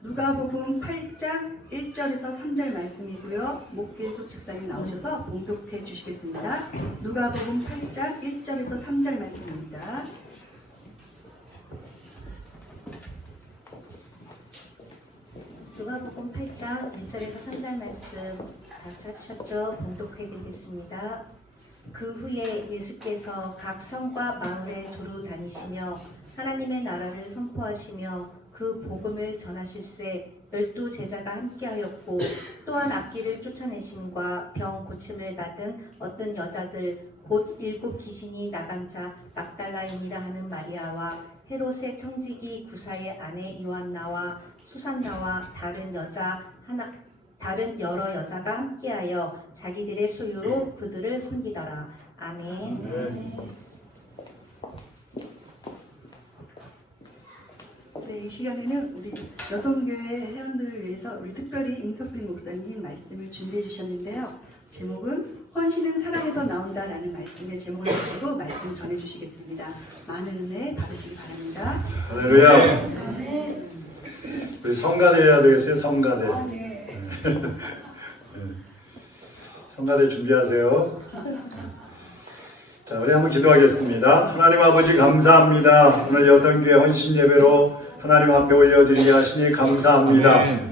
누가복음 8장 1절에서 3절 말씀이고요. 목회 소측사님 나오셔서 봉독해 주시겠습니다. 누가복음 8장 1절에서 3절 말씀입니다. 누가복음 8장 1절에서 3절 말씀 다 찾으셨죠? 봉독해 드리겠습니다. 그 후에 예수께서 각 성과 마을에 두루 다니시며 하나님의 나라를 선포하시며 그 복음을 전하실세 12 제자가 함께하였고 또한 앞길을 쫓아내심과 병 고침을 받은 어떤 여자들 곧 7 귀신이 나간 자 막달라인이라 하는 마리아와 헤롯의 청지기 구사의 아내 요한나와 수산나와 다른 여러 여자가 함께하여 자기들의 소유로 그들을 섬기더라. 아멘. 네, 이 시간에는 우리 여성교회 회원들을 위해서 우리 특별히 임석훈 목사님 말씀을 준비해 주셨는데요. 제목은 헌신은 사랑에서 나온다라는 말씀의 제목을 가지고 말씀 전해 주시겠습니다. 많은 은혜 받으시기 바랍니다. 할렐루야. 네. 우리 성가대 해야 되겠어요. 성가대. 네. 성가대 준비하세요. 자, 우리 한번 기도하겠습니다. 하나님 아버지 감사합니다. 오늘 여성교회 헌신 예배로 하나님 앞에 올려드리게 하시니 감사합니다.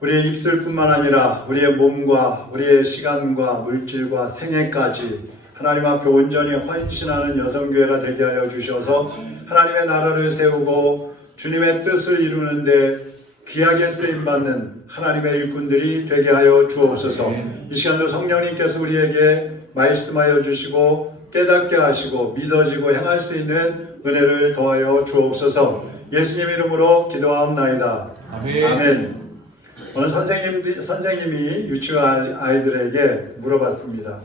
우리의 입술뿐만 아니라 우리의 몸과 우리의 시간과 물질과 생애까지 하나님 앞에 온전히 헌신하는 여성교회가 되게 하여 주셔서 하나님의 나라를 세우고 주님의 뜻을 이루는데 귀하게 쓰임받는 하나님의 일꾼들이 되게 하여 주옵소서. 이 시간도 성령님께서 우리에게 말씀하여 주시고 깨닫게 하시고 믿어지고 행할 수 있는 은혜를 더하여 주옵소서. 예수님 이름으로 기도하옵나이다. 아멘. 오늘 선생님이 유치원 아이들에게 물어봤습니다.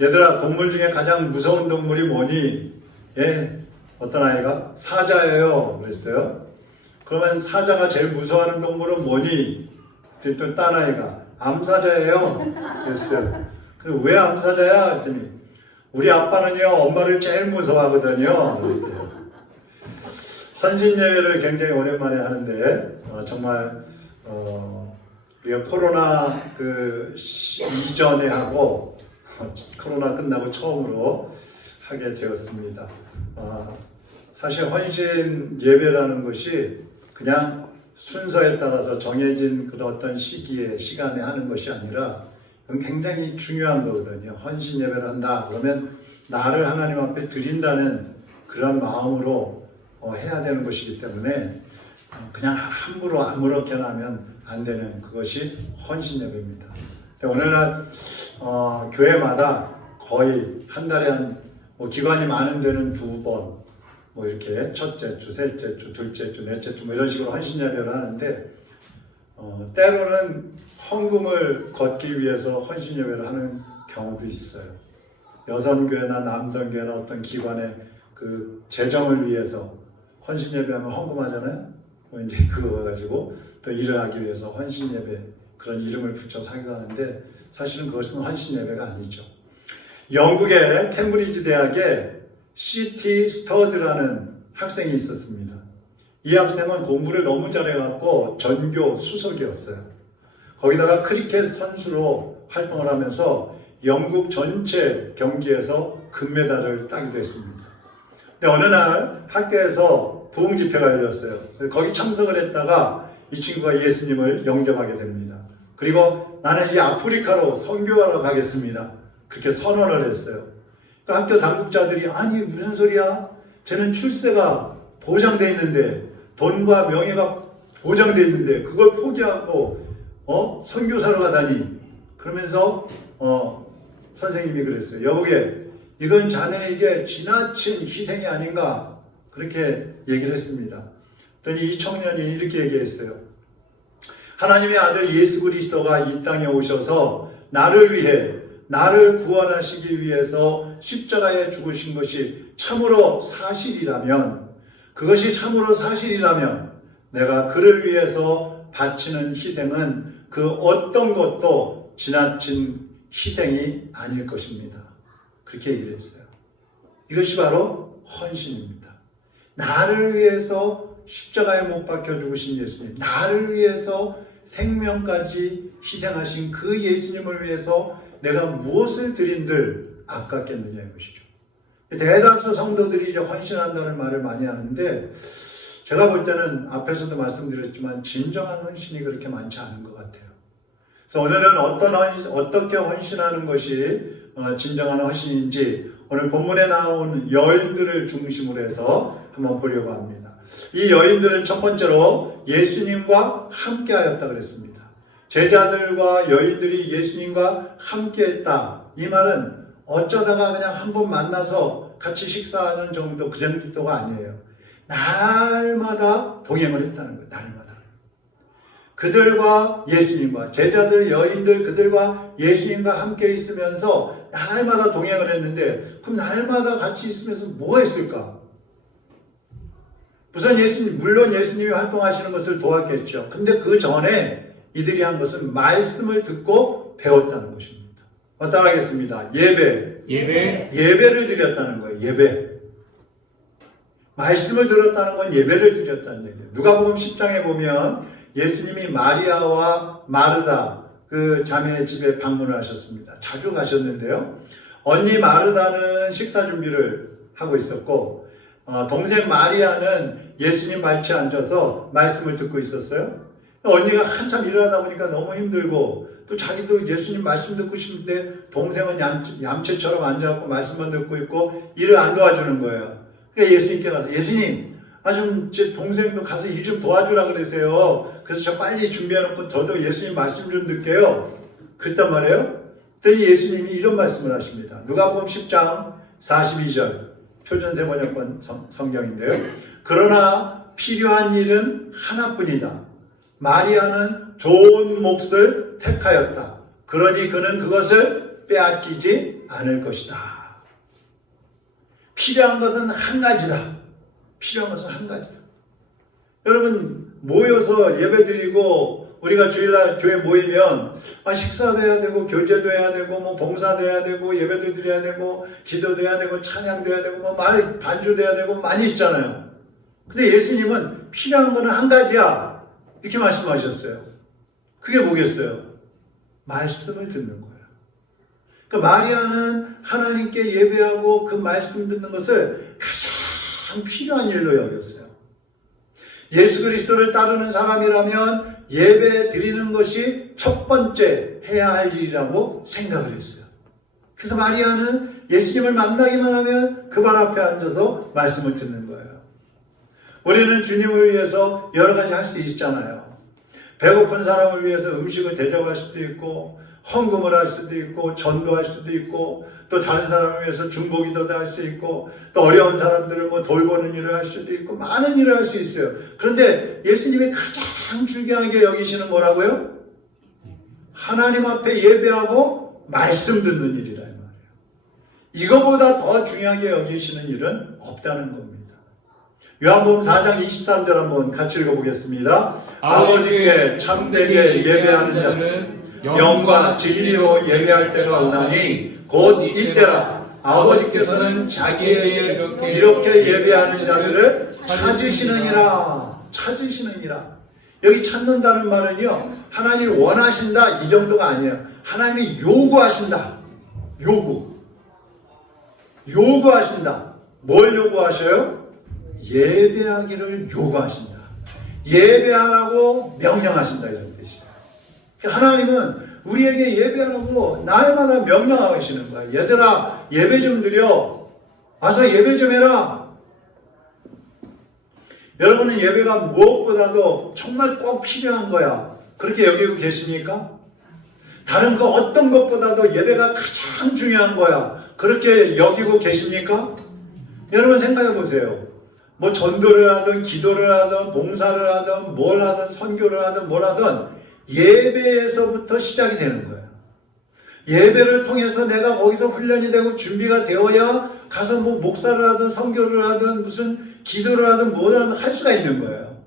얘들아, 동물 중에 가장 무서운 동물이 뭐니? 예, 어떤 아이가? 사자예요. 그랬어요. 그러면 사자가 제일 무서워하는 동물은 뭐니? 또 딴 아이가 암사자예요. 그랬어요. 그래서 왜 암사자야? 그랬더니 우리 아빠는요 엄마를 제일 무서워하거든요. 그랬대요. 헌신 예배를 굉장히 오랜만에 하는데 정말 우리가 코로나 이전에 하고 코로나 끝나고 처음으로 하게 되었습니다. 사실 헌신 예배라는 것이 그냥 순서에 따라서 정해진 그런 어떤 시간에 하는 것이 아니라 이건 굉장히 중요한 거거든요. 헌신 예배를 한다 그러면 나를 하나님 앞에 드린다는 그런 마음으로 해야 되는 것이기 때문에 그냥 함부로 아무렇게나 하면 안 되는 그것이 헌신 예배입니다. 오늘날 교회마다 거의 한 달에 기관이 많은 데는 2번 이렇게 첫째 주, 셋째 주, 둘째 주, 넷째 주 이런 식으로 헌신 예배를 하는데 때로는 헌금을 걷기 위해서 헌신 예배를 하는 경우도 있어요. 여성교회나 남성교회나 어떤 기관의 그 재정을 위해서 헌신 예배하면 헌금하잖아요. 이제 그거 가지고 또 일을 하기 위해서 헌신 예배 그런 이름을 붙여서 하기도 하는데 사실은 그것은 헌신 예배가 아니죠. 영국의 캠브리지 대학에 C.T. 스터드라는 학생이 있었습니다. 이 학생은 공부를 너무 잘해갖고 전교 수석이었어요. 거기다가 크리켓 선수로 활동을 하면서 영국 전체 경기에서 금메달을 따기도 했습니다. 근데 어느 날 학교에서 부흥 집회가 열렸어요. 거기 참석을 했다가 이 친구가 예수님을 영접하게 됩니다. 그리고 나는 이 아프리카로 선교하러 가겠습니다. 그렇게 선언을 했어요. 그 학교 당국자들이 아니 무슨 소리야? 쟤는 출세가 보장돼 있는데 돈과 명예가 보장돼 있는데 그걸 포기하고 선교사로 가다니. 그러면서 선생님이 그랬어요. 여보게 이건 자네에게 지나친 희생이 아닌가 그렇게 얘기를 했습니다. 그랬더니 이 청년이 이렇게 얘기했어요. 하나님의 아들 예수 그리스도가 이 땅에 오셔서 나를 위해 나를 구원하시기 위해서 십자가에 죽으신 것이 참으로 사실이라면 그것이 참으로 사실이라면 내가 그를 위해서 바치는 희생은 그 어떤 것도 지나친 희생이 아닐 것입니다. 그렇게 얘기를 했어요. 이것이 바로 헌신입니다. 나를 위해서 십자가에 못 박혀 죽으신 예수님, 나를 위해서 생명까지 희생하신 그 예수님을 위해서 내가 무엇을 드린들 아깝겠느냐 이것이죠. 대다수 성도들이 이제 헌신한다는 말을 많이 하는데, 제가 볼 때는 앞에서도 말씀드렸지만 진정한 헌신이 그렇게 많지 않은 것 같아요. 그래서 오늘은 어떻게 헌신하는 것이 진정한 헌신인지 오늘 본문에 나온 여인들을 중심으로 해서 한번 보려고 합니다. 이 여인들은 첫 번째로 예수님과 함께 하였다 그랬습니다. 제자들과 여인들이 예수님과 함께 했다. 이 말은 어쩌다가 그냥 한 번 만나서 같이 식사하는 정도, 그 정도가 아니에요. 날마다 동행을 했다는 거예요. 날마다. 그들과 예수님과, 제자들, 여인들, 그들과 예수님과 함께 있으면서 날마다 동행을 했는데, 그럼 날마다 같이 있으면서 뭐 했을까? 우선 물론 예수님이 활동하시는 것을 도왔겠죠. 근데 그 전에 이들이 한 것은 말씀을 듣고 배웠다는 것입니다. 따라하겠습니다. 예배를 드렸다는 거예요. 예배. 말씀을 들었다는 건 예배를 드렸다는 얘기예요. 누가복음 10장에 보면 예수님이 마리아와 마르다 그 자매의 집에 방문을 하셨습니다. 자주 가셨는데요. 언니 마르다는 식사 준비를 하고 있었고, 동생 마리아는 예수님 발치에 앉아서 말씀을 듣고 있었어요. 언니가 한참 일하다 보니까 너무 힘들고, 또 자기도 예수님 말씀 듣고 싶은데 동생은 얌체처럼 앉아갖고 말씀만 듣고 있고 일을 안 도와주는 거예요. 그러니까 예수님께 가서, 예수님, 좀 제 동생도 가서 일 좀 도와주라 그러세요. 그래서 저 빨리 준비해놓고 저도 예수님 말씀 좀 듣게요. 그랬단 말이에요. 그랬더니 예수님이 이런 말씀을 하십니다. 누가복음 10장 42절 표준세 번역본 성경인데요. 그러나 필요한 일은 하나뿐이다. 마리아는 좋은 몫을 택하였다. 그러니 그는 그것을 빼앗기지 않을 것이다. 필요한 것은 한 가지다. 필요한 것은 한 가지다. 여러분, 모여서 예배드리고 우리가 주일날 교회 모이면 식사도 해야 되고 교제도 해야 되고 뭐 봉사도 해야 되고 예배도 드려야 되고 기도도 해야 되고 찬양도 해야 되고 뭐 반주도 해야 되고 많이 있잖아요. 근데 예수님은 필요한 거는 한 가지야 이렇게 말씀하셨어요. 그게 뭐겠어요? 말씀을 듣는 거예요. 그러니까 마리아는 하나님께 예배하고 그 말씀 듣는 것을 가장 필요한 일로 여겼어요. 예수 그리스도를 따르는 사람이라면 예배 드리는 것이 첫 번째 해야 할 일이라고 생각을 했어요. 그래서 마리아는 예수님을 만나기만 하면 그 발 앞에 앉아서 말씀을 듣는 거예요. 우리는 주님을 위해서 여러 가지 할 수 있잖아요. 배고픈 사람을 위해서 음식을 대접할 수도 있고, 헌금을 할 수도 있고, 전도할 수도 있고, 또 다른 사람을 위해서 중보기도도 할 수 있고, 또 어려운 사람들을 돌보는 일을 할 수도 있고, 많은 일을 할 수 있어요. 그런데 예수님이 가장 중요하게 여기시는 뭐라고요? 하나님 앞에 예배하고 말씀 듣는 일이라 이 말이에요. 이거보다 더 중요하게 여기시는 일은 없다는 겁니다. 요한복음 4장 23절 한번 같이 읽어보겠습니다. 아버지께 참되게 예배하는 자는 영과 진리로 예배할 때가 오나니 곧 이때라. 아버지께서는 자기에게 이렇게 예배하는 자들을 찾으시느니라. 여기 찾는다는 말은요, 하나님이 원하신다 이 정도가 아니에요. 하나님이 요구하신다. 요구하신다. 뭘 요구하셔요? 예배하기를 요구하신다. 예배하라고 명령하신다 이런 뜻이에요. 하나님은 우리에게 예배하라고 날마다 명령하시는 거예요. 얘들아, 예배 좀 드려. 와서 예배 좀 해라. 여러분은 예배가 무엇보다도 정말 꼭 필요한 거야. 그렇게 여기고 계십니까? 다른 그 어떤 것보다도 예배가 가장 중요한 거야. 그렇게 여기고 계십니까? 여러분 생각해 보세요. 뭐 전도를 하든 기도를 하든 봉사를 하든 뭘 하든 선교를 하든 뭘 하든 예배에서부터 시작이 되는 거예요. 예배를 통해서 내가 거기서 훈련이 되고 준비가 되어야 가서 뭐 목사를 하든 선교를 하든 무슨 기도를 하든 뭐든 할 수가 있는 거예요.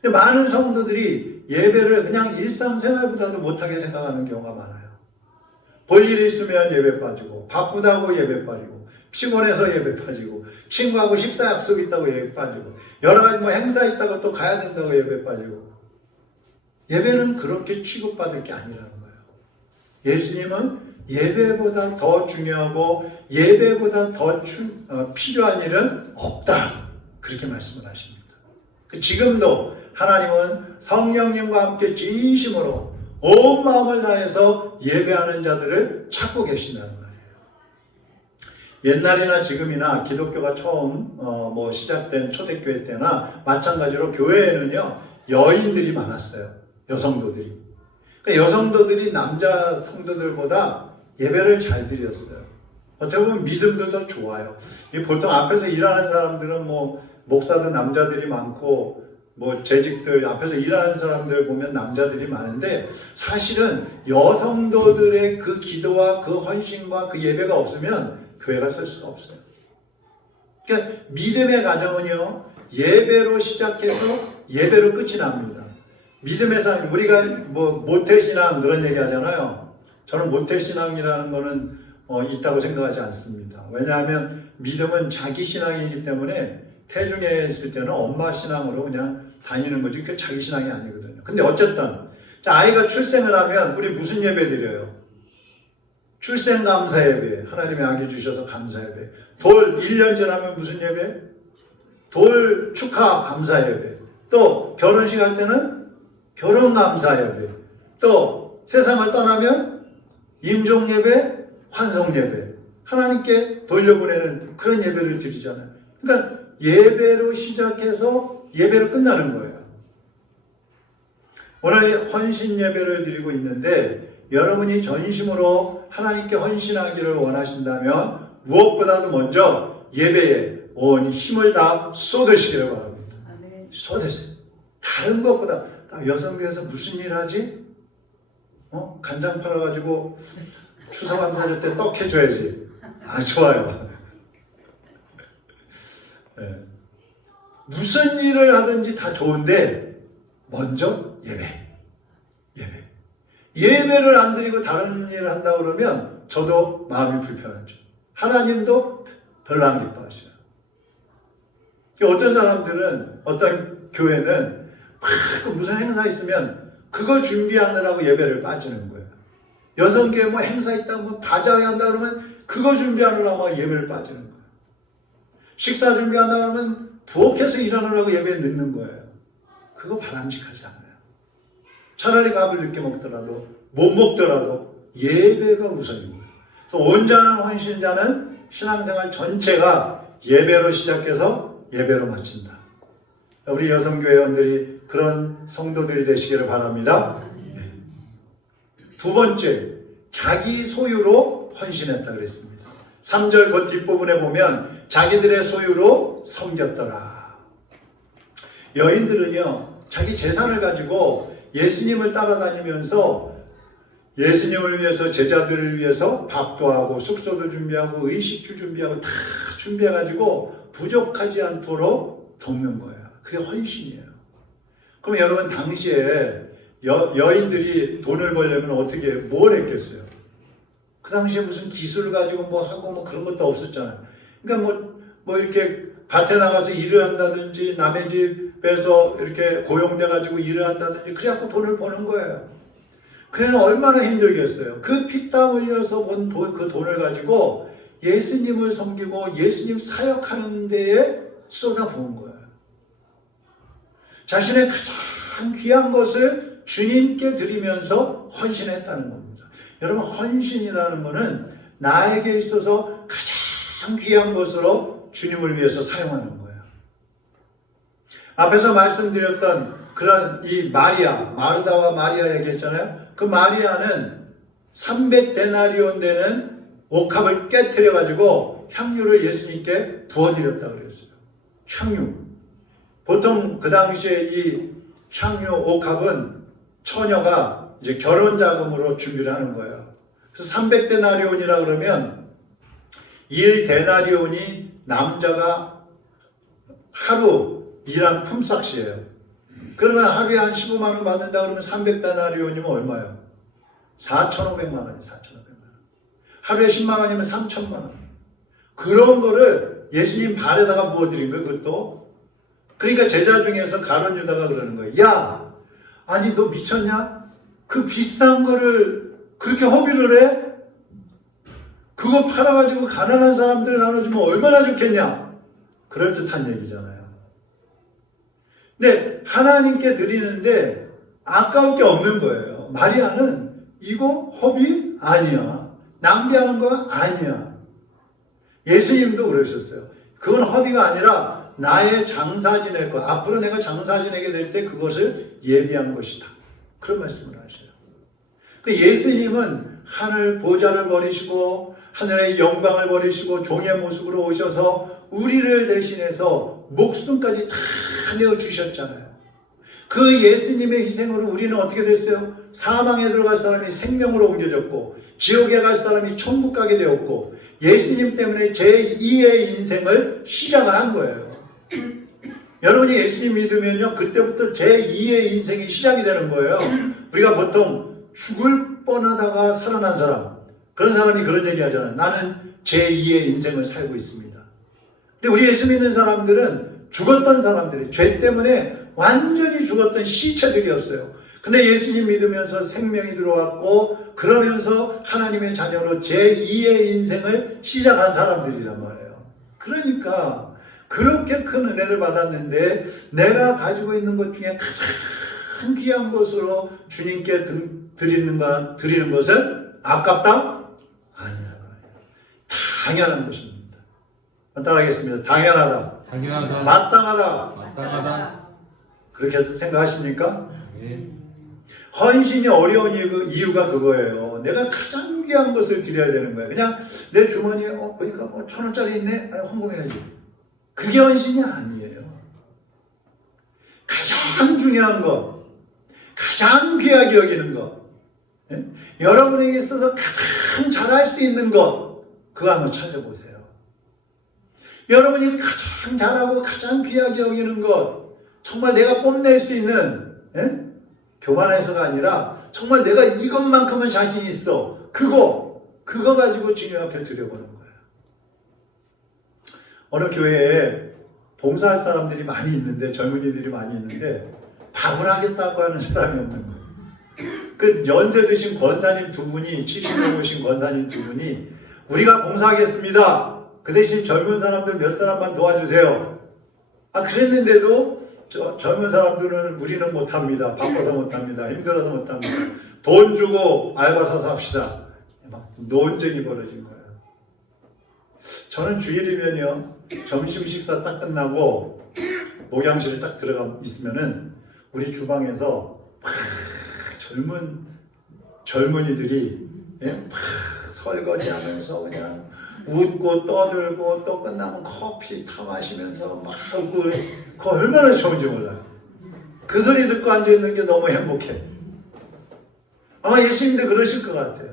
근데 많은 성도들이 예배를 그냥 일상생활보다도 못하게 생각하는 경우가 많아요. 볼 일이 있으면 예배 빠지고, 바쁘다고 예배 빠지고, 피곤해서 예배 빠지고, 친구하고 식사 약속 있다고 예배 빠지고, 여러 가지 뭐 행사 있다고 또 가야 된다고 예배 빠지고. 예배는 그렇게 취급받을 게 아니라는 거예요. 예수님은 예배보다 더 중요하고 예배보다 더 필요한 일은 없다. 그렇게 말씀을 하십니다. 지금도 하나님은 성령님과 함께 진심으로 온 마음을 다해서 예배하는 자들을 찾고 계신다는 말이에요. 옛날이나 지금이나 기독교가 처음 시작된 초대교회 때나 마찬가지로 교회에는요 여인들이 많았어요. 여성도들이. 그러니까 여성도들이 남자 성도들보다 예배를 잘 드렸어요. 어떻게 보면 믿음도 더 좋아요. 보통 앞에서 일하는 사람들은 목사도 남자들이 많고 재직들 앞에서 일하는 사람들 보면 남자들이 많은데 사실은 여성도들의 그 기도와 그 헌신과 그 예배가 없으면 교회가 설 수가 없어요. 그러니까 믿음의 가정은요 예배로 시작해서 예배로 끝이 납니다. 믿음의 삶, 우리가 모태신앙 그런 얘기 하잖아요. 저는 모태신앙이라는 거는 있다고 생각하지 않습니다. 왜냐하면 믿음은 자기 신앙이기 때문에 태중에 있을 때는 엄마 신앙으로 그냥 다니는 거지 그 자기 신앙이 아니거든요. 근데 어쨌든 아이가 출생을 하면 우리 무슨 예배 드려요? 출생 감사 예배. 하나님의 아기 주셔서 감사 예배. 돌 1년 지나면 무슨 예배? 돌 축하 감사 예배. 또 결혼식 할 때는 결혼 감사 예배. 또 세상을 떠나면 임종 예배, 환송 예배. 하나님께 돌려보내는 그런 예배를 드리잖아요. 그러니까 예배로 시작해서 예배로 끝나는 거예요. 오늘 헌신 예배를 드리고 있는데 여러분이 전심으로 하나님께 헌신하기를 원하신다면 무엇보다도 먼저 예배에 온 힘을 다 쏟으시기를 바랍니다. 아멘. 쏟으세요. 다른 것보다 여성교회에서 무슨 일 하지? 간장 팔아가지고 추석 안사줄 때 떡 해줘야지. 좋아요. 네. 무슨 일을 하든지 다 좋은데 먼저 예배를 안 드리고 다른 일을 한다 그러면 저도 마음이 불편하죠. 하나님도 별로 안 기뻐하셔요. 어떤 사람들은 어떤 교회는 막 무슨 행사 있으면 그거 준비하느라고 예배를 빠지는 거예요. 여성교회 행사 있다고 바자회 한다 그러면 그거 준비하느라고 예배를 빠지는 거예요. 식사 준비한다 그러면 부엌에서 일하느라고 예배에 늦는 거예요. 그거 바람직하지 않아요. 차라리 밥을 늦게 먹더라도 못 먹더라도 예배가 우선입니다. 그래서 온전한 헌신자는 신앙생활 전체가 예배로 시작해서 예배로 마친다. 우리 여성교회원들이 그런 성도들이 되시기를 바랍니다. 두 번째, 자기 소유로 헌신했다 그랬습니다. 3절 그 뒷부분에 보면 자기들의 소유로 섬겼더라. 여인들은요 자기 재산을 가지고 예수님을 따라다니면서 예수님을 위해서 제자들을 위해서 밥도 하고 숙소도 준비하고 의식주 준비하고 다 준비해가지고 부족하지 않도록 돕는 거예요. 그게 헌신이에요. 그럼 여러분 당시에 여인들이 돈을 벌려면 어떻게 뭘 했겠어요? 그 당시에 무슨 기술을 가지고 하고 그런 것도 없었잖아요. 그러니까 이렇게 밭에 나가서 일을 한다든지 남의 집에서 이렇게 고용돼 가지고 일을 한다든지 그래갖고 돈을 버는 거예요. 그래서 얼마나 힘들겠어요. 그 피땀 흘려서 번 그 돈을 가지고 예수님을 섬기고 예수님 사역하는 데에 쏟아부은 거예요. 자신의 가장 귀한 것을 주님께 드리면서 헌신했다는 겁니다. 여러분 헌신이라는 것은 나에게 있어서 가장 귀한 것으로 주님을 위해서 사용하는 거예요. 앞에서 말씀드렸던 그런 이 마르다와 마리아 얘기했잖아요. 그 마리아는 300데나리온 되는 옥합을 깨트려 가지고 향유를 예수님께 부어드렸다고 그랬어요. 향유. 보통 그 당시에 이 향유 옥합은 처녀가 이제 결혼 자금으로 준비를 하는 거예요. 그래서 300데나리온이라 그러면 1데나리온이 남자가 하루 일한 품삯이에요. 그러면 하루에 한 15만 원 받는다 그러면 300데나리온이면 얼마예요? 4,500만 원이에요. 4,500만 원. 하루에 10만 원이면 3,000만 원. 그런 거를 예수님 발에다가 부어드린 거예요, 그것도. 그러니까 제자 중에서 가룟 유다가 그러는 거예요. 야, 아니 너 미쳤냐? 그 비싼 거를 그렇게 허비를 해? 그거 팔아가지고 가난한 사람들 나눠주면 얼마나 좋겠냐? 그럴듯한 얘기잖아요. 근데 하나님께 드리는데 아까울 게 없는 거예요. 마리아는 이거 허비 아니야. 낭비하는 거 아니야. 예수님도 그러셨어요. 그건 허비가 아니라 나의 장사 지낼 것. 앞으로 내가 장사 지내게 될 때 그것을 예비한 것이다. 그런 말씀을 하셔요. 예수님은 하늘 보좌를 버리시고 하늘의 영광을 버리시고 종의 모습으로 오셔서 우리를 대신해서 목숨까지 다 내어주셨잖아요. 그 예수님의 희생으로 우리는 어떻게 됐어요? 사망에 들어갈 사람이 생명으로 옮겨졌고 지옥에 갈 사람이 천국 가게 되었고 예수님 때문에 제2의 인생을 시작을 한 거예요. 여러분이 예수님 믿으면요, 그때부터 제2의 인생이 시작이 되는 거예요. 우리가 보통 죽을 뻔하다가 살아난 사람, 그런 사람이 그런 얘기 하잖아요. 나는 제2의 인생을 살고 있습니다. 근데 우리 예수 믿는 사람들은 죽었던 사람들이 죄 때문에 완전히 죽었던 시체들이었어요. 근데 예수님 믿으면서 생명이 들어왔고 그러면서 하나님의 자녀로 제2의 인생을 시작한 사람들이란 말이에요. 그러니까 그렇게 큰 은혜를 받았는데 내가 가지고 있는 것 중에 가장 귀한 것으로 주님께 드리는 것은 아깝다? 아니란 말이에요. 당연한 것입니다. 따라하겠습니다. 당연하다. 당연하다. 마땅하다. 마땅하다. 그렇게 생각하십니까? 네. 헌신이 어려운 이유가 그거예요. 내가 가장 귀한 것을 드려야 되는 거예요. 그냥 내 주머니에 보니까 1,000원짜리 있네? 헌금해야지. 그게 헌신이 아니에요. 가장 중요한 것, 가장 귀하게 여기는 것, 여러분에게 있어서 가장 잘할 수 있는 것, 그거 한번 찾아보세요. 여러분이 가장 잘하고 가장 귀하게 여기는 것, 정말 내가 뽐낼 수 있는, 교만해서가 아니라 정말 내가 이것만큼은 자신 있어. 그거 가지고 주님 앞에 드려보는 거예요. 어느 교회에 봉사할 사람들이 많이 있는데, 젊은이들이 많이 있는데 밥을 하겠다고 하는 사람이 없는 거예요. 그 연세 드신 권사님 두 분이, 70년 오신 권사님 두 분이 우리가 봉사하겠습니다. 그 대신 젊은 사람들 몇 사람만 도와주세요. 그랬는데도 젊은 사람들은 우리는 못합니다. 바빠서 못합니다. 힘들어서 못합니다. 돈 주고 알바 사서 합시다. 막 논쟁이 벌어진 거예요. 저는 주일이면요, 점심 식사 딱 끝나고 목양실에 딱 들어가 있으면은 우리 주방에서 젊은이들이 설거지하면서 그냥 웃고 떠들고 또 끝나면 커피 타 마시면서 막 그거 얼마나 좋은지 몰라요. 그 소리 듣고 앉아있는 게 너무 행복해. 아마 예수님도 그러실 것 같아요.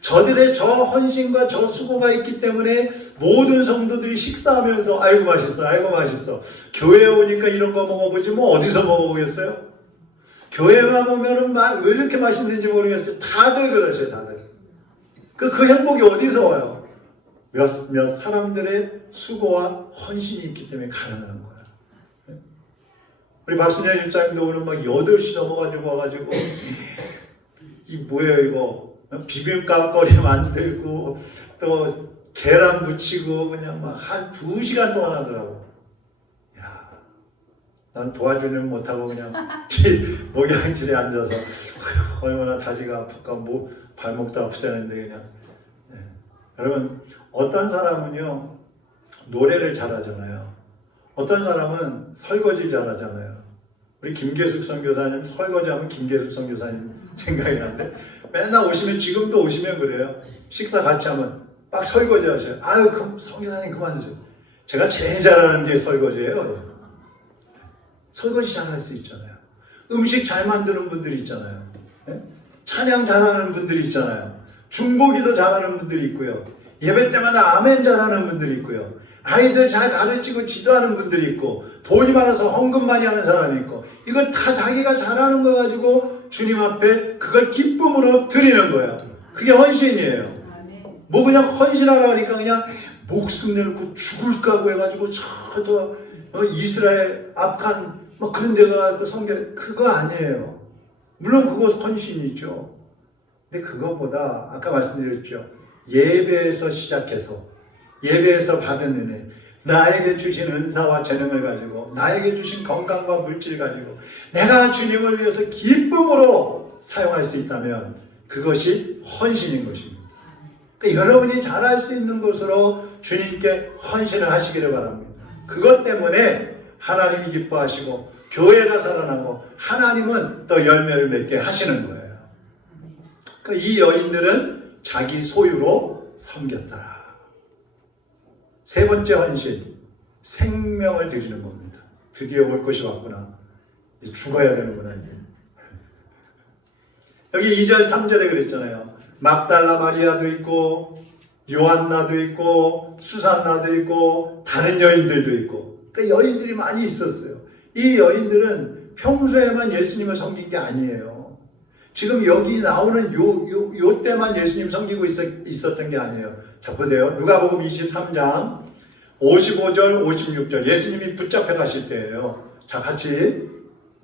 저들의 저 헌신과 저 수고가 있기 때문에 모든 성도들이 식사하면서 아이고 맛있어, 아이고 맛있어. 교회에 오니까 이런 거 먹어보지 뭐 어디서 먹어보겠어요? 교회만 오면은 왜 이렇게 맛있는지 모르겠어요. 다들 그러세요, 다들. 그 행복이 어디서 와요? 몇 사람들의 수고와 헌신이 있기 때문에 가능한 거야. 우리 박순현 집사님도 오늘 막 8시 넘어가지고 와가지고 이 뭐예요 이거 비빔밥 거리 만들고 또 계란 부치고 그냥 막 한 2시간 동안 하더라고. 야, 난 도와주는 못하고 그냥 목양실에 앉아서 얼마나 다리가 아플까, 뭐 발목도 아프다는데 그냥. 여러분, 어떤 사람은요 노래를 잘하잖아요. 어떤 사람은 설거지 잘하잖아요. 우리 김계숙 선교사님 설거지하면 김계숙 선교사님 생각이 나는데 맨날 오시면, 지금도 오시면 그래요. 식사 같이 하면 막 설거지 하셔요. 아유, 선교사님 그만두세요. 제가 제일 잘하는 게 설거지예요. 설거지 잘할 수 있잖아요. 음식 잘 만드는 분들이 있잖아요. 찬양 잘하는 분들이 있잖아요. 중보기도 잘하는 분들이 있고요. 예배 때마다 아멘 잘하는 분들이 있고요. 아이들 잘 가르치고 지도하는 분들이 있고, 돈이 많아서 헌금 많이 하는 사람이 있고, 이거 다 자기가 잘하는 거 가지고 주님 앞에 그걸 기쁨으로 드리는 거예요. 그게 헌신이에요. 뭐 그냥 헌신하라 하니까 그냥 목숨 내놓고 죽을까고 해가지고 이스라엘 앞칸 뭐 그런 데 가서 성경 그거 아니에요. 물론 그거 헌신이죠. 근데 그거보다 아까 말씀드렸죠. 예배에서 시작해서 예배에서 받은 은혜, 나에게 주신 은사와 재능을 가지고 나에게 주신 건강과 물질 가지고 내가 주님을 위해서 기쁨으로 사용할 수 있다면 그것이 헌신인 것입니다. 그러니까 여러분이 잘할 수 있는 것으로 주님께 헌신을 하시기를 바랍니다. 그것 때문에 하나님이 기뻐하시고 교회가 살아나고 하나님은 또 열매를 맺게 하시는 거예요. 그러니까 이 여인들은 자기 소유로 섬겼더라. 세 번째 헌신, 생명을 드리는 겁니다. 드디어 올 것이 왔구나. 이제 죽어야 되는구나. 이제. 여기 2절 3절에 그랬잖아요. 막달라 마리아도 있고 요한나도 있고 수산나도 있고 다른 여인들도 있고, 그러니까 여인들이 많이 있었어요. 이 여인들은 평소에만 예수님을 섬긴 게 아니에요. 지금 여기 나오는 요 때만 예수님 섬기고 있었던 게 아니에요. 자, 보세요. 누가복음 23장 55절 56절 예수님이 붙잡혀 가실 때예요. 자, 같이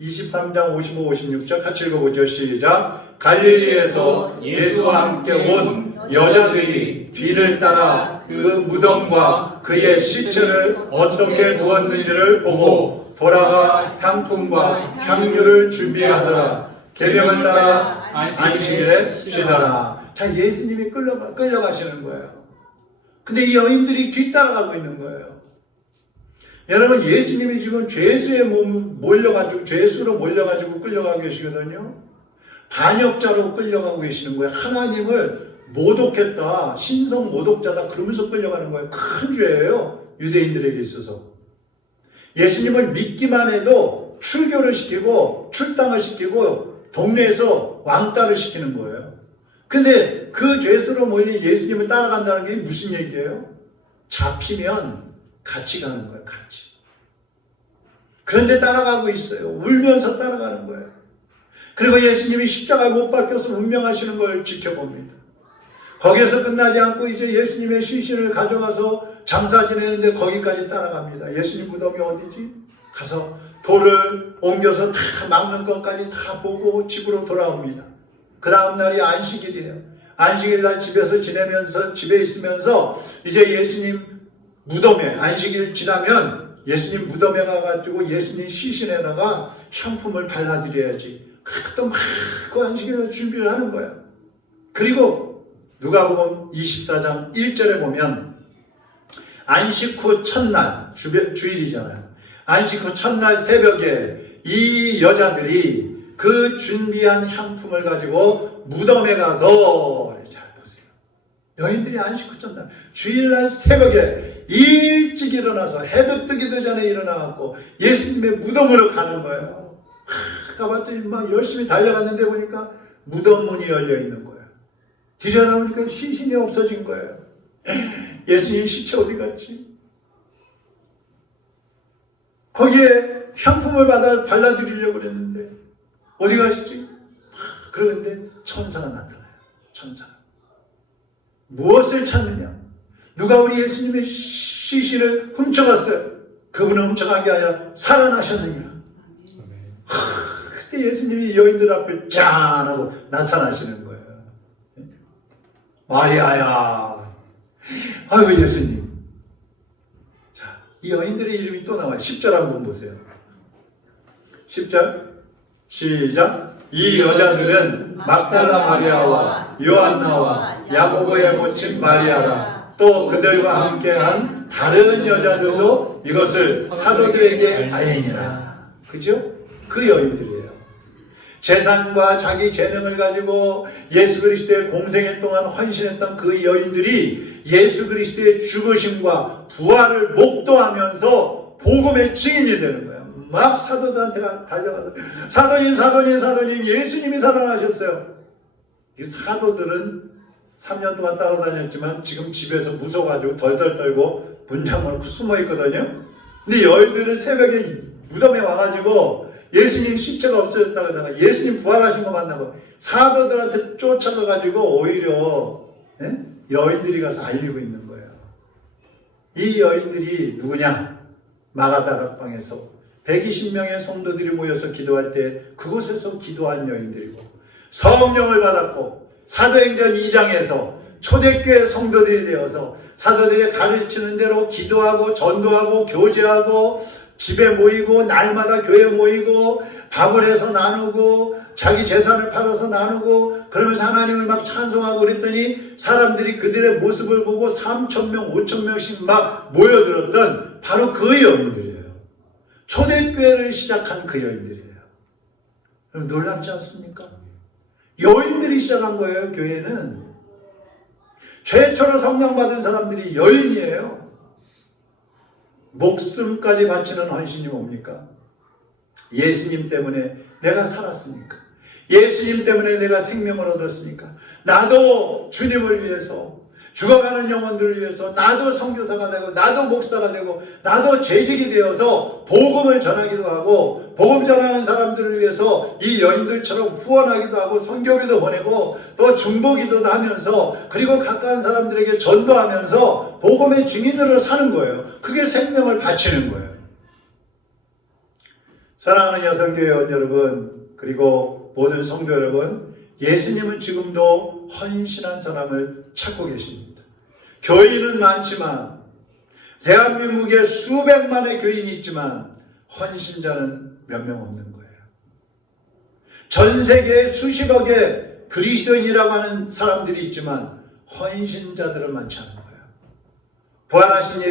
23장 55, 56절 같이 읽어보죠. 시작. 갈릴리에서 예수와 함께 온 여자들이 뒤를 따라 그 무덤과 그의 시체를 어떻게 두었는지를 보고 돌아가 향품과 향유를 준비하더라. 계명을 따라 안식일에 쉬더라. 자, 예수님이 끌려가시는 거예요. 근데 이 여인들이 뒤따라가고 있는 거예요. 여러분, 예수님이 지금 죄수의 몸 죄수로 몰려가지고 끌려가고 계시거든요. 반역자로 끌려가고 계시는 거예요. 하나님을 모독했다, 신성 모독자다 그러면서 끌려가는 거예요. 큰 죄예요, 유대인들에게 있어서. 예수님을 믿기만 해도 출교를 시키고 출당을 시키고 동네에서 왕따를 시키는 거예요. 근데 그 죄수로 몰린 예수님을 따라간다는 게 무슨 얘기예요? 잡히면 같이 가는 거예요, 같이. 그런데 따라가고 있어요. 울면서 따라가는 거예요. 그리고 예수님이 십자가에 못 박혀서 운명하시는 걸 지켜봅니다. 거기에서 끝나지 않고 이제 예수님의 시신을 가져가서 장사 지내는데 거기까지 따라갑니다. 예수님 무덤이 어디지? 가서 돌을 옮겨서 다 막는 것까지 다 보고 집으로 돌아옵니다. 그 다음 날이 안식일이에요. 안식일 날 집에서 지내면서, 집에 있으면서 이제 예수님 무덤에, 안식일 지나면 예수님 무덤에 가가지고 예수님 시신에다가 향품을 발라드려야지. 또 막 그 안식일을 준비를 하는 거예요. 그리고 누가복음 24장 1절에 보면 안식 후 첫날, 주일이잖아요. 안식 후 첫날 새벽에 이 여자들이 그 준비한 향품을 가지고 무덤에 가서, 잘 보세요. 여인들이 안식 후 첫날, 주일날 새벽에 일찍 일어나서 해도 뜨기도 전에 일어나갖고 예수님의 무덤으로 가는 거예요. 가봤더니 막 열심히 달려갔는데 보니까 무덤 문이 열려 있는 거예요. 들여다보니까 시신이 없어진 거예요. 예수님 시체 어디 갔지? 거기에 향품을 발라드리려고 그랬는데 어디 가셨지? 그런데 천사가 나타나요. 천사가. 무엇을 찾느냐? 누가 우리 예수님의 시신을 훔쳐갔어요? 그분은 훔쳐간 게 아니라 살아나셨느니라. 그때 예수님이 여인들 앞에 짠 하고 나타나시는 거예요. 마리아야. 아이고 예수님. 자, 이 여인들의 이름이 또 나와요. 10절 한번 보세요. 10절 시작. 이 여자들은 막달라 마리아와 요한나와 야고보의 모친 마리아라. 또 그들과 함께한 다른 여자들도 이것을 사도들에게 알리니라. 그죠? 그 여인들이에요. 재산과 자기 재능을 가지고 예수 그리스도의 공생애 동안 헌신했던 그 여인들이 예수 그리스도의 죽으심과 부활을 목도하면서 복음의 증인이 되는 거예요. 막 사도들한테 달려가서 사도님 예수님이 살아나셨어요. 이 사도들은 3년 동안 따라다녔지만 지금 집에서 무서워가지고 덜덜 떨고 문장을 숨어 있거든요. 근데 여인들은 새벽에 무덤에 와가지고 예수님 시체가 없어졌다 그러다가 예수님 부활하신 거 만나고 사도들한테 쫓아가가지고 오히려 여인들이 가서 알리고 있는 거예요. 이 여인들이 누구냐? 마가다락방에서 120명의 성도들이 모여서 기도할 때 그곳에서 기도한 여인들이고, 성령을 받았고 사도행전 2장에서 초대교회 성도들이 되어서 사도들이 가르치는 대로 기도하고 전도하고 교제하고 집에 모이고 날마다 교회 모이고 밥을 해서 나누고 자기 재산을 팔아서 나누고 그러면서 하나님을 막 찬송하고 그랬더니 사람들이 그들의 모습을 보고 3,000명, 5,000명씩 막 모여들었던 바로 그 여인들이에요. 초대교회를 시작한 그 여인들이에요. 그럼 놀랍지 않습니까? 여인들이 시작한 거예요. 교회는 최초로 성령 받은 사람들이 여인이에요. 목숨까지 바치는 헌신이 뭡니까? 예수님 때문에 내가 살았으니까, 예수님 때문에 내가 생명을 얻었으니까, 나도 주님을 위해서, 죽어가는 영혼들을 위해서 나도 선교사가 되고 나도 목사가 되고 나도 재직이 되어서 복음을 전하기도 하고, 복음 전하는 사람들을 위해서 이 여인들처럼 후원하기도 하고 선교기도 보내고 또 중보기도도 하면서, 그리고 가까운 사람들에게 전도하면서 복음의 증인으로 사는 거예요. 그게 생명을 바치는 거예요. 사랑하는 여성교회원 여러분, 그리고 모든 성도 여러분, 예수님은 지금도 헌신한 사람을 찾고 계십니다. 교인은 많지만, 대한민국에 수백만의 교인이 있지만 헌신자는 몇 명 없는 거예요. 전 세계에 수십억의 그리스도인이라고 하는 사람들이 있지만 헌신자들은 많지 않은 거예요. 부활하신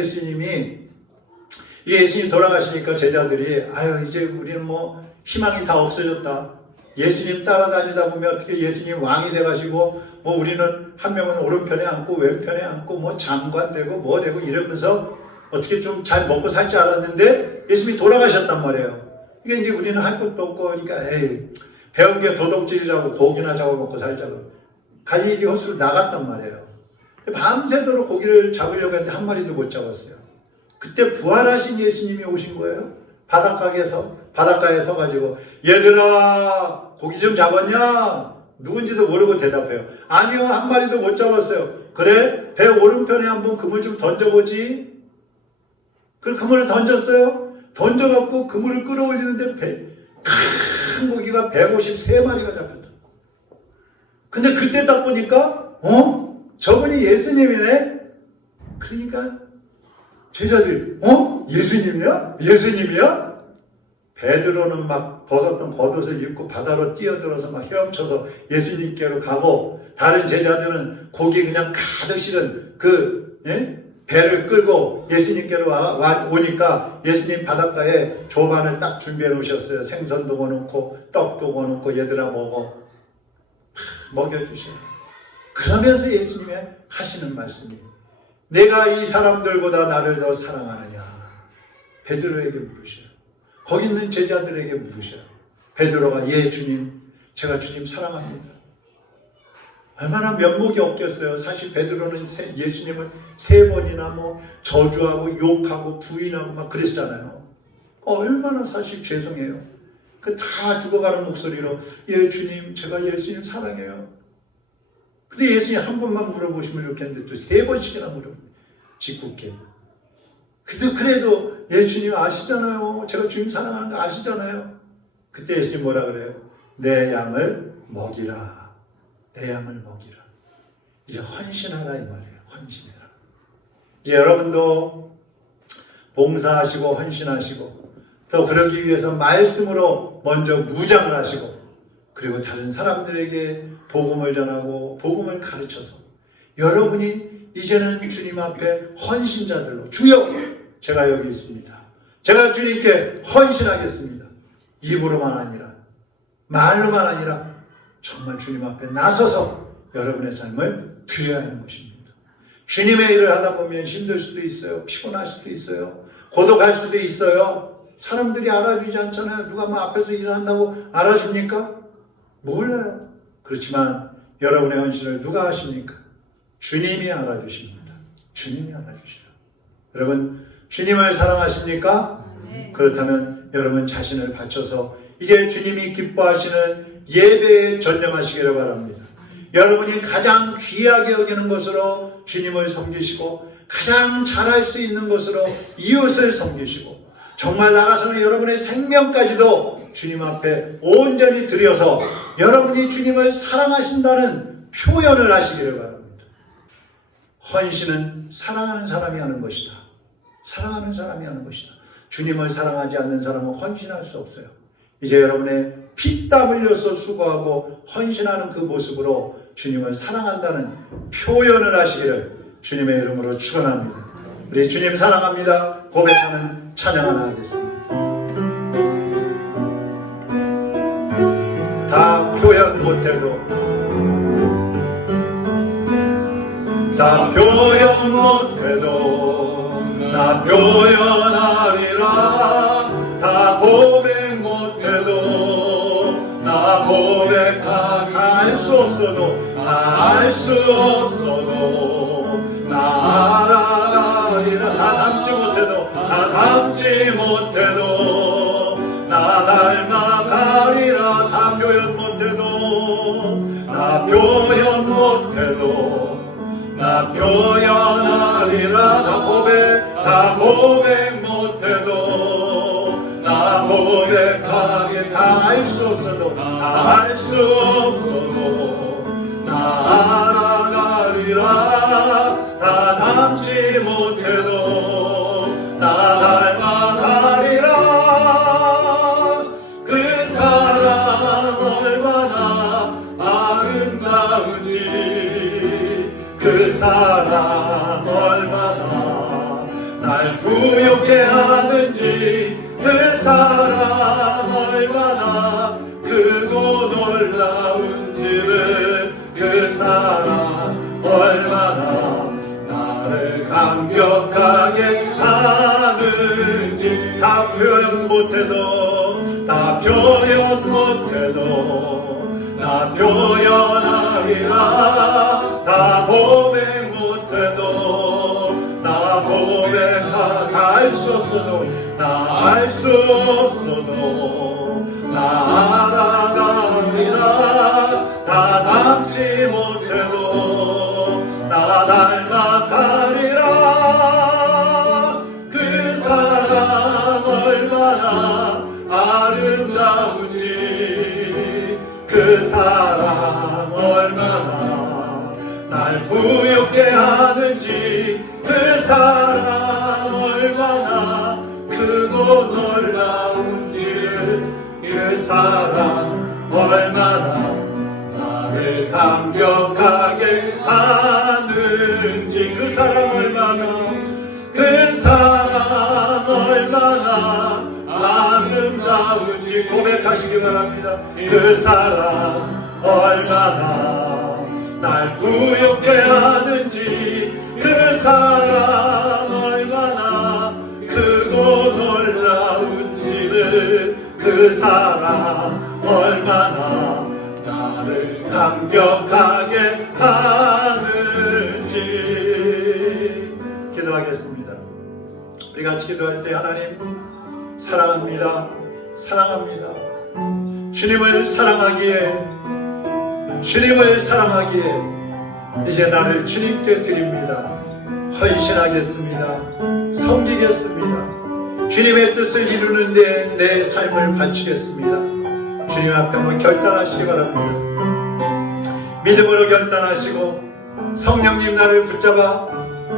예수님 돌아가시니까 제자들이 이제 우리는 뭐 희망이 다 없어졌다. 예수님 따라다니다 보면 어떻게 예수님 왕이 돼가지고 뭐 우리는 한 명은 오른편에 앉고 왼편에 앉고 뭐 장관 되고 뭐 되고 이러면서 어떻게 좀 잘 먹고 살 줄 알았는데 예수님이 돌아가셨단 말이에요. 이게 이제 우리는 할 것도 없고, 그러니까 배운 게 도둑질이라고 고기나 잡아 먹고 살자고 갈릴리 호수로 나갔단 말이에요. 밤새도록 고기를 잡으려고 했는데 한 마리도 못 잡았어요. 그때 부활하신 예수님이 오신 거예요. 바닷가에 서가지고 얘들아 고기 좀 잡았냐? 누군지도 모르고 대답해요. 아니요, 한 마리도 못 잡았어요. 그래? 배 오른편에 한번 그물 좀 던져보지. 그 그물을 던졌어요. 던져갖고 그물을 끌어올리는데 큰 고기가 153마리가 잡혔다. 근데 그때 딱 보니까 저분이 예수님이네. 그러니까 제자들이 예수님이야? 예수님이야? 베드로는 막 벗었던 겉옷을 입고 바다로 뛰어들어서 막 헤엄쳐서 예수님께로 가고, 다른 제자들은 고기 그냥 가득 실은 배를 끌고 예수님께로 오니까 예수님 바닷가에 조반을 딱 준비해 놓으셨어요. 생선도 구워놓고 떡도 구워놓고 얘들아 먹어. 먹여주셔요. 그러면서 예수님이 하시는 말씀이, 내가 이 사람들보다 나를 더 사랑하느냐? 베드로에게 물으셔요. 거기 있는 제자들에게 물으셔요. 베드로가 예 주님, 제가 주님 사랑합니다. 얼마나 면목이 없겠어요. 사실 베드로는 예수님을 3번이나 뭐 저주하고 욕하고 부인하고 막 그랬잖아요. 얼마나 사실 죄송해요. 그 다 죽어가는 목소리로 예 주님, 제가 예수님 사랑해요. 근데 예수님 한 번만 물어보시면 좋겠는데 또 3번씩이나 물어보세요. 짓궂게. 그래도 예수님 아시잖아요. 제가 주님 사랑하는 거 아시잖아요. 그때 예수님 뭐라 그래요? 내 양을 먹이라. 내 양을 먹이라. 이제 헌신하라 이 말이에요. 헌신해라. 이제 여러분도 봉사하시고 헌신하시고 또 그러기 위해서 말씀으로 먼저 무장을 하시고, 그리고 다른 사람들에게 복음을 전하고 복음을 가르쳐서 여러분이 이제는 주님 앞에 헌신자들로, 주여 제가 여기 있습니다. 제가 주님께 헌신하겠습니다. 입으로만 아니라 말로만 아니라 정말 주님 앞에 나서서 여러분의 삶을 드려야 하는 것입니다. 주님의 일을 하다 보면 힘들 수도 있어요. 피곤할 수도 있어요. 고독할 수도 있어요. 사람들이 알아주지 않잖아요. 누가 뭐 앞에서 일을 한다고 알아줍니까? 몰라요. 그렇지만 여러분의 헌신을 누가 하십니까? 주님이 알아주십니다. 주님이 알아주시죠. 여러분, 주님을 사랑하십니까? 네. 그렇다면 여러분 자신을 바쳐서 이제 주님이 기뻐하시는 예배에 전념하시기를 바랍니다. 여러분이 가장 귀하게 여기는 것으로 주님을 섬기시고 가장 잘할 수 있는 것으로 이웃을 섬기시고 정말 나가서는 여러분의 생명까지도 주님 앞에 온전히 드려서 여러분이 주님을 사랑하신다는 표현을 하시기를 바랍니다. 헌신은 사랑하는 사람이 하는 것이다. 사랑하는 사람이 하는 것이다. 주님을 사랑하지 않는 사람은 헌신할 수 없어요. 이제 여러분의 피땀 흘려서 수고하고 헌신하는 그 모습으로 주님을 사랑한다는 표현을 하시기를 주님의 이름으로 축원합니다. 우리 주님 사랑합니다 고백하는 찬양 하나 하겠습니다. 다 표현 못해도 다 표현 못해도 나 표현하리라. 다 고백 못해도 나 고백할 수 없어도 다 알 수 없어도 나 알아가리라. 다 담지 못해도 다 담지 못해도 나 닮아가리라. 다 표현 못해도 나 표현 못해도 나 표현하리라. 다 고백 못해도 나 고백하게 다 알 수 없어도 다 알 수 없어도 나 알아가리라. 다 담지 못해도 나 닮아가리라. 그 사랑 얼마나 아름다운지 그 사랑 얼마나 날 부욕해 하는지 그 사랑 얼마나 크고 놀라운지를 그 사랑 얼마나 나를 감격하게 하는지 다 표현 못해도 다 표현 못해도 나 표현하리라. 다 고백 못해도 나 고백할 수 없어도 나 알 수 없어도 나 알아가리라. 다 담지 못해도 나 닮아가리라. 그 사랑 얼마나 아름다운지 그 사랑 얼마나 날 부욕해 하는지 그 사랑 얼마나 크고 놀라운지를 그 사랑 얼마나 나를 감격하게 하는지 그 사랑 얼마나 그 사랑 얼마나 아름다운지 고백하시기 바랍니다. 그 사랑 얼마나 날 부욕해 하는지 그 사랑 얼마나 크고 놀라운지를 그 사랑 얼마나 나를 감격하게 하는지. 기도하겠습니다. 우리 같이 기도할 때 하나님 사랑합니다. 사랑합니다. 주님을 사랑하기에 이제 나를 주님께 드립니다. 헌신하겠습니다. 섬기겠습니다. 주님의 뜻을 이루는 데 내 삶을 바치겠습니다. 주님 앞에 한번 결단하시기 바랍니다. 믿음으로 결단하시고 성령님 나를 붙잡아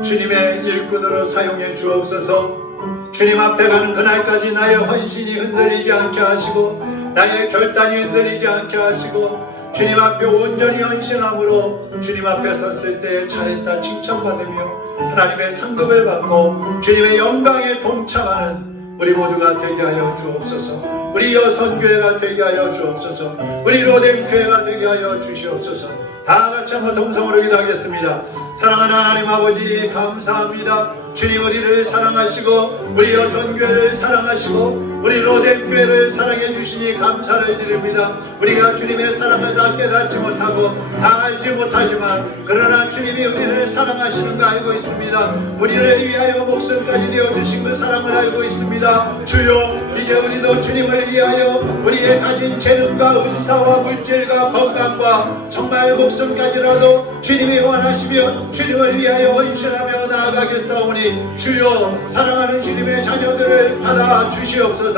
주님의 일꾼으로 사용해 주옵소서. 주님 앞에 가는 그날까지 나의 헌신이 흔들리지 않게 하시고 나의 결단이 흔들리지 않게 하시고 주님 앞에 온전히 헌신함으로 주님 앞에 섰을 때 잘했다 칭찬받으며 하나님의 상급을 받고 주님의 영광에 동참하는 우리 모두가 되게 하여 주옵소서. 우리 여선교회가 되게 하여 주옵소서. 우리 로뎀교회가 되게 하여 주시옵소서. 다 같이 한번 동성으로 기도하겠습니다. 사랑하는 하나님 아버지 감사합니다. 주님 우리를 사랑하시고 우리 여성교회를 사랑하시고 우리 로덴교회를 사랑해 주시니 감사를 드립니다. 우리가 주님의 사랑을 다 깨닫지 못하고 다 알지 못하지만 그러나 주님이 우리를 사랑하시는 거 알고 있습니다. 우리를 위하여 목숨까지 내어주신 그 사랑을 알고 있습니다. 주여, 이제 우리도 주님을 위하여 우리의 가진 재능과 은사와 물질과 건강과 정말 목숨까지라도 주님이 원하시면 주님을 위하여 헌신하며 나아가겠사오니 주여, 사랑하는 주님의 자녀들을 받아 주시옵소서.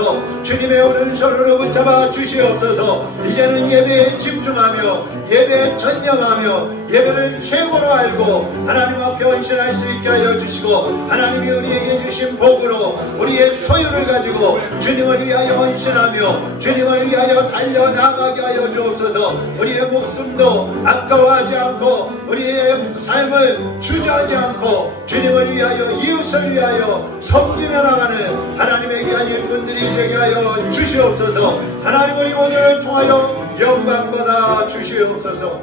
주님의 오른손으로 붙잡아 주시옵소서. 이제는 예배에 집중하며 예배에 전념하며 예배를 최고로 알고 하나님 앞에 헌신할 수 있게 하여 주시고 하나님이 우리에게 주신 복으로 우리의 소유를 가지고 주님을 위하여 헌신하며 주님을 위하여 달려나가게 하여 주옵소서. 우리의 목숨도 아까워하지 않고 우리의 삶을 주저하지 않고 주님을 위하여 이웃을 위하여 섬기며 나가는 하나님의 귀한 일꾼들이 되게 하여 주시옵소서. 하나님 우리 오늘을 통하여 영광 받아 주시옵소서.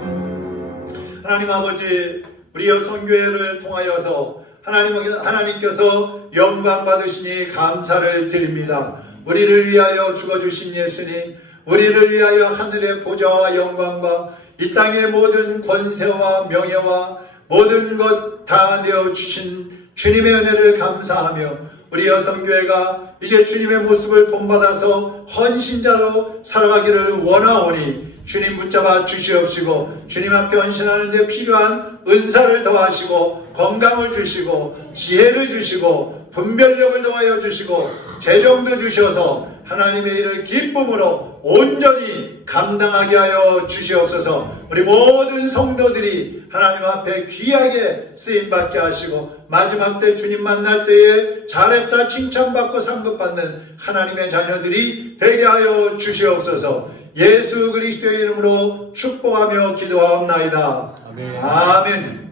하나님 아버지, 우리 여성교회를 통하여서 하나님께서 영광 받으시니 감사를 드립니다. 우리를 위하여 죽어주신 예수님, 우리를 위하여 하늘의 보좌와 영광과 이 땅의 모든 권세와 명예와 모든 것 다 내어주신 주님의 은혜를 감사하며 우리 여성교회가 이제 주님의 모습을 본받아서 헌신자로 살아가기를 원하오니 주님 붙잡아 주시옵시고 주님 앞에 헌신하는 데 필요한 은사를 더하시고 건강을 주시고 지혜를 주시고 분별력을 더하여 주시고 재정도 주셔서 하나님의 일을 기쁨으로 온전히 감당하게 하여 주시옵소서. 우리 모든 성도들이 하나님 앞에 귀하게 쓰임받게 하시고 마지막 때 주님 만날 때에 잘했다 칭찬받고 상급받는 하나님의 자녀들이 되게 하여 주시옵소서. 예수 그리스도의 이름으로 축복하며 기도하옵나이다. 아멘.